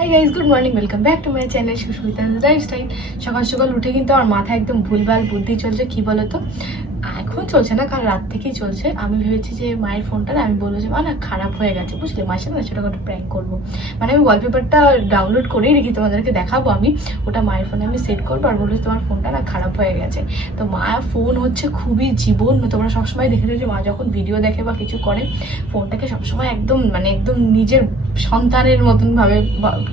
High guys, good morning, welcome back to my channel Sushmita lifestyle. সকাল সকাল উঠে কিন্তু আমার মাথায় একদম ভুলভাল বুদ্ধি চলছে। কি বলতো, এখন চলছে না, কাল রাত থেকেই চলছে। আমি ভেবেছি যে মায়ের ফোনটা আমি বলবো যে মা না খারাপ হয়ে গেছে, বুঝলে, মায়ের সাথে না সেটা একটা প্র্যাঙ্ক করবো। মানে আমি ওয়ালপেপারটা ডাউনলোড করেই রেখে তোমাদেরকে দেখাবো। আমি ওটা মায়ের ফোনে আমি সেট করবো আর বলবো তোমার ফোনটা না খারাপ হয়ে গেছে। তো মায়ের ফোন হচ্ছে খুবই জীবন। তোমরা সবসময় দেখে যে মা যখন ভিডিও দেখে বা কিছু করে ফোনটাকে সবসময় একদম একদম নিজের সন্তানের মতন ভাবে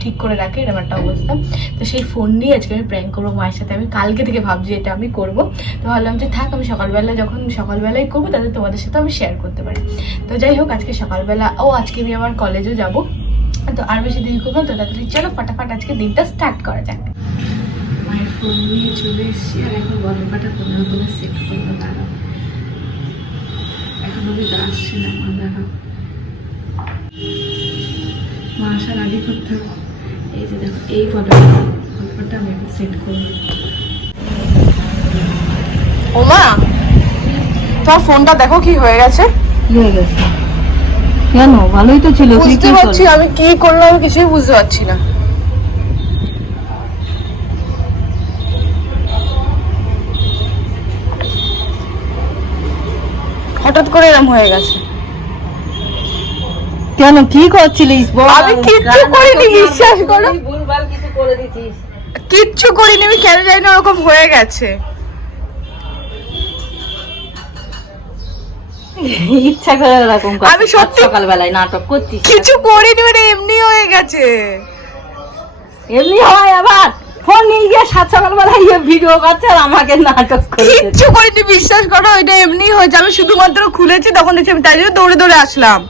ঠিক করে রাখে, এরকম একটা অবস্থা। তো সেই ফোন নিয়ে আজকে আমি প্র্যাঙ্ক করবো মায়ের সাথে। আমি কালকে থেকে ভাবছি এটা আমি করবো। তো ভাবলাম যে থাক, আমি সকালবেলায় করবো, তাহলে তোমাদের সাথে আমি শেয়ার করতে পারি। তো যাই হোক, আজকে সকালবেলা আজকে আমি আবার কলেজেও যাবো। তো আর বেশি দেরি করবো, তো তাড়াতাড়ি চলো ফটাফট আজকে দিনটা স্টার্ট করা যাক। মায়ের ফোন নিয়ে চলে এসেছি আর এখন গল্পটা কোনো সেট করবো। তারা এখন অব্দি আসছে না, মা দেখা মা আসার আগে করতে হবে। এই যে দেখো, এই গল্পটা আমি এখন সেট করবো। ও মা, তোমার ফোনটা দেখো কি হয়ে গেছে। কেন? ভালোই তো ছিল। বুঝতে পারছি আমি কি করলাম, আমি কিছুই বুঝতে পারছি না। হঠাৎ করে এরকম হয়ে গেছে। কেন, কি করছিলিস? আমি কিচ্ছু করিনি, বিশ্বাস করো। ভুলভাল কিছু করে দিছিস? কিচ্ছু করিনি, আমি কেন জানি না ওরকম হয়ে গেছে। ইচ্ছা করে এরকম করছিস? আমি সত্যি সকালবেলায় নাটক করছিস? কিছু করিনি, এমনি হয়ে গেছে। এমনি হয় আবার? ফোন নিয়ে গিয়ে সকালবেলায় ভিডিও করছে আর আমাকে নাটক করছে। কিচ্ছু করিনি, বিশ্বাস করো, এটা এমনি হয়েছে। আমি শুধুমাত্র খুলেছি, তখন দেখছি, আমি তাই জন্য দৌড়ে দৌড়ে আসলাম।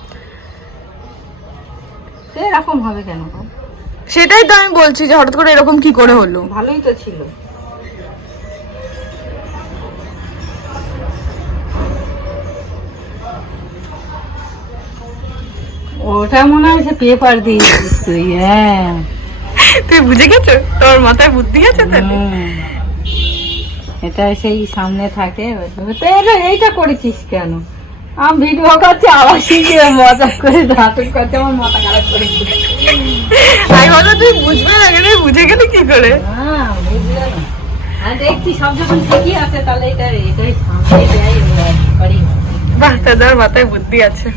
এরকম হবে কেন? সেটাই তো আমি বলছি যে হঠাৎ করে এরকম কি করে হলো। ভালোই তো ছিল। ওটা মনে হয় সে পেপার দিয়েছিস তুই। হ্যাঁ, তুই বুঝে গেছো, তোর মাথায় বুদ্ধি আছে তো। এটা সেই সামনে থাকে। এইটা করেছিস কেন? আমি ভিডিও করছি, আবার শিখে মজা করে নাটক করছে, আমার মাথা খারাপ করে দিচ্ছে। আমি বলো তুই বুঝবে না, বুঝে গেলে কি করে? হ্যাঁ, বুঝলে না। আর দেখছি সব যখন ঠিকই আছে, তাহলে এটাই সামনে যাই করি। বাহ, তাদের মাথায় বুদ্ধি আছে।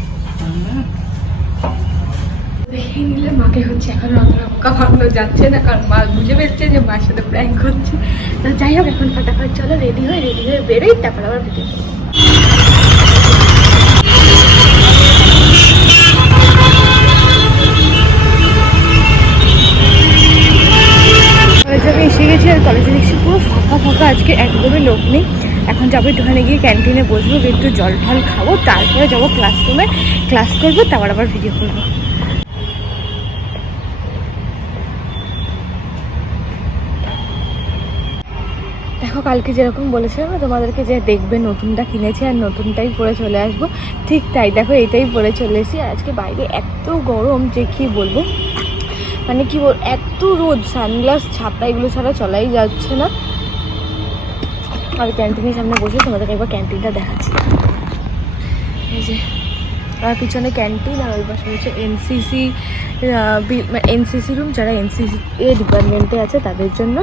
দেখে নিলে মাকে হচ্ছে এখন অতটা বোকা ভাবলো যাচ্ছে না, কারণ মা বুঝে পেরেছে যে মার সাথে প্র্যাঙ্ক করছে। তো যাই হোক, এখন ফটাফট চলো রেডি হয়ে বেরোই, তারপর আবার ভিডিও করবো। কলেজে আমি এসে গেছি আর কলেজে দেখছি পুরো ফাঁকা। আজকে একদমই লোক নেই। এখন যাবো একটুখানে গিয়ে ক্যান্টিনে বসবো, একটু জল ঢল খাবো, তারপরে যাবো ক্লাসরুমে, ক্লাস করবো, তারপর আবার ভিডিও করবো। দেখো, কালকে যেরকম বলেছিলাম না তোমাদেরকে যে দেখবে নতুনটা কিনেছি আর নতুনটাই পরে চলে আসবো, ঠিক তাই দেখো এটাই পরে চলে এসেছি। আর আজকে বাইরে এত গরম যে কি বলবো, এত রোদ, সানগ্লাস ছাতা এগুলো ছাড়া চলাই যাচ্ছে না। আর ক্যান্টিনের সামনে বসে তোমাদেরকে একবার ক্যান্টিনটা দেখাচ্ছি। এই যে আর পিছনে ক্যান্টিন, আর ওই পাশে হচ্ছে এনসিসি রুম, যারা এনসিসি ডিপার্টমেন্টে আছে তাদের জন্য।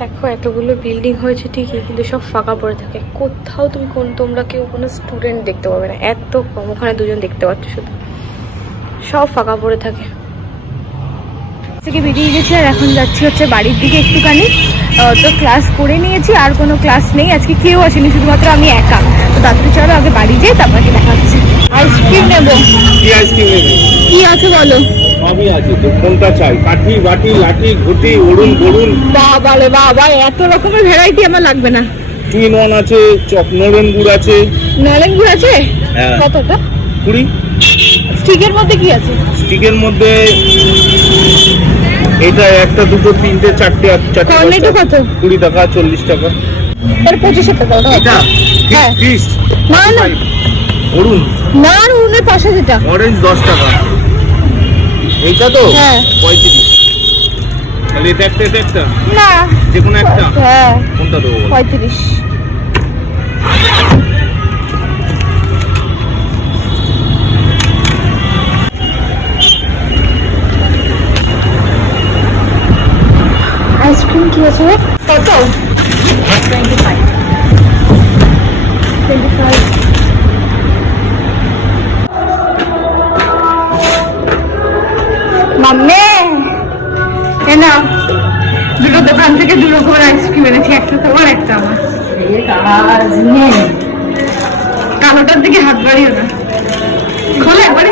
দেখো এতগুলো বিল্ডিং হয়েছে ঠিকই, কিন্তু সব ফাঁকা পড়ে থাকে। কোথাও তোমরা কেউ কোনো স্টুডেন্ট দেখতে পাবে না, এত কম। ওখানে দুজন দেখতে পাচ্ছ, শুধু সব ফাঁকা পড়ে থাকে। থেকে বেরিয়ে গেছি আর এখন যাচ্ছি হচ্ছে বাড়ির দিকে একটুখানি। তো ক্লাস করে নিয়েছি, আর কোনো ক্লাস নেই আজকে, কেউ আসেনি, শুধুমাত্র আমি একা। তো তাড়াতাড়ি চলো আগে বাড়ি যাই, তারপরে দেখাচ্ছি। আইসক্রিম নেবো। কি আইসক্রিম নেবে? কি আছে বলো? সবই আছে, তো কোনটা চাই? কাঠি, বাটি, লাঠি, ঘুটি, উড়ুন বড়ুন। বাবা রে বাবা, এত রকমের ভ্যারাইটি আমার লাগবে না। টুইন ওয়ান আছে, নলেন গুড় আছে। নলেন গুড় আছে? হ্যাঁ। কতটা? 20। স্টিকের মধ্যে কি আছে? স্টিকের মধ্যে এটা একটা, দুটো, তিনটে, চারটে, কর্নেটো কত? 20 টাকা, 40 টাকা। এর 25 টাকা দাও। এটা হ্যাঁ। ফিক্স। না না অরুণ, না, উনের পাশে যেটা অরেঞ্জ 10 টাকা। এইটা তো? হ্যাঁ। 35। তাহলে এটা একটা না, যে কোনো একটা? হ্যাঁ। কোনটা দেবো? 35। কি আছে কত 25 মাম্মে এ না দুটো দোকান থেকে দু রকমের আইসক্রিম এনেছি, একটা তোমার একটা আমার। কালোটার দিকে হাত বাড়িও না, খোলো একবারে,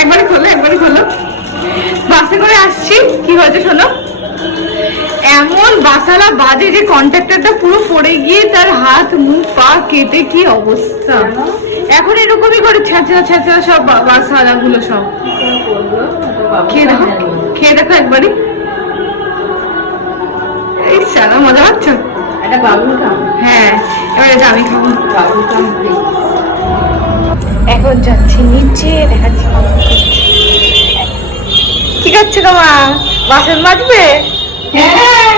একবারে খোলো, একবারে খোলো। বাসে করে আসছি, কি হয়েছে শোনো, এমন বাসালা বাজে যে কন্ট্রাক্টরটা পুরো পড়ে গিয়ে তার হাত মুখ পা কেটে কি অবস্থা। এখন এরকমই করে ছেঁচড়া ছেঁচড়া সব বাসালা গুলো সব। খেয়ে দেখো, খেয়ে দেখো একবারই। এই সারা মজা হচ্ছে। এটা বাবুল কাম। হ্যাঁ, এবার এটা আমি খাবো। বাবুল কাম। এখন যাচ্ছি নিচে, দেখাচ্ছি কি করছে তোমা, বাসন মাজবে? হ্যাঁ,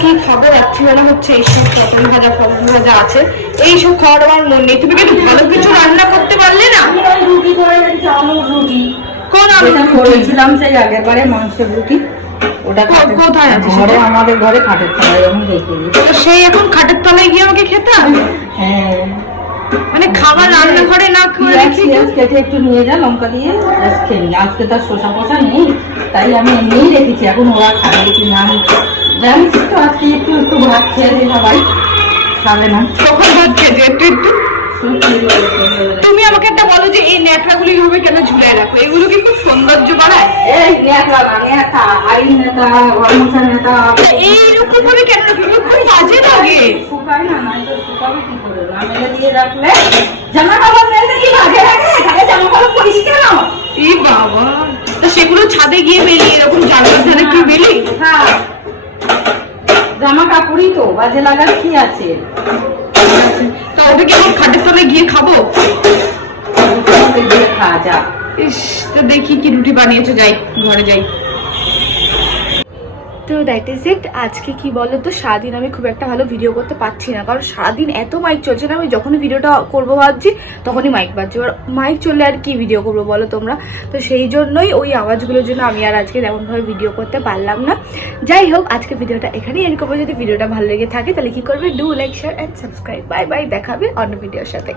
কি খাবো রাত্রি বেলা হচ্ছে এইসব পটল ভাজা ফটল ভাজা আছে, এইসব খাওয়ার আমার মন নেই। তুমি কিন্তু ভালো কিছু রান্না করতে পারলে না? রুটি করে রেখেছি, আলুর রুটি। কোন যেটা করেছিলাম সেই আগের বারে মাংসের রুটি, ওটা কোথায় আছে ঘরে, আমাদের ঘরে খাটের তলায় আমি রেখে দিই। তো সেই এখন খাটের তলায় গিয়ে আমাকে খেতে হবে? হ্যাঁ, মানে খাবার রান্নাঘরে না করে রেখে কেটে একটু নিয়ে যা লঙ্কা দিয়ে জাস্ট খেয়ে নি। আজকে তার শসা ফসা নেই, তাই আমি এমনিই রেখেছি, এখন ওরা খাবে কি না জানিস তো। আজকে একটু একটু ভাত খেয়ে দিয়ে সবাই খাবে না। কখন ভাত খেয়েছে একটু একটু। তুমি আমাকে একটা বলো যে এই ন্যাকড়াগুলো এইভাবে কেন ঝুলে রাখো? এগুলো কি খুব সৌন্দর্য বাড়ায়? এই নেতা না, নেতা আইন নেতা, গরমসা নেতা, এইরকম ভাবে কেন রাখো? এগুলো খুব বাজে লাগে। শুকায় না, নাই তো শুকাবে কি করে? না মেলে দিয়ে রাখলে জামা কাপড় মেলে কি বাজে লাগে? তাহলে জামা কাপড় পরিষ্কার না। এই বাবা, তা সেগুলো ছাদে গিয়ে বেলি, এরকম জানলার ধারে কি বেলি? হ্যাঁ, জামা কাপড়ই তো বাজে লাগার কি আছে? তো ওটা কি আমার খাটের তলায় গিয়ে খাবো? খা যা। ইস, তো দেখি কি রুটি বানিয়েছো, যাই ঘরে যাই। তো দ্যাট ইজ ইট। আজকে কি বলো তো, সারাদিন আমি খুব একটা ভালো ভিডিও করতে পারছি না, কারণ সারাদিন এত মাইক চলছে না। আমি যখনই ভিডিওটা করবো ভাবছি তখনই মাইক বাজছে, এবার মাইক চললে আর কি ভিডিও করবো বলো তোমরা। তো সেই জন্যই ওই আওয়াজগুলোর জন্য আমি আর আজকে তেমনভাবে ভিডিও করতে পারলাম না। যাই হোক, আজকে ভিডিওটা এখানেই এন্ড করবো। যদি ভিডিওটা ভালো লেগে থাকে তাহলে কি করবে, do like share and subscribe. Bye bye, দেখাবে অন্য ভিডিওর সাথে।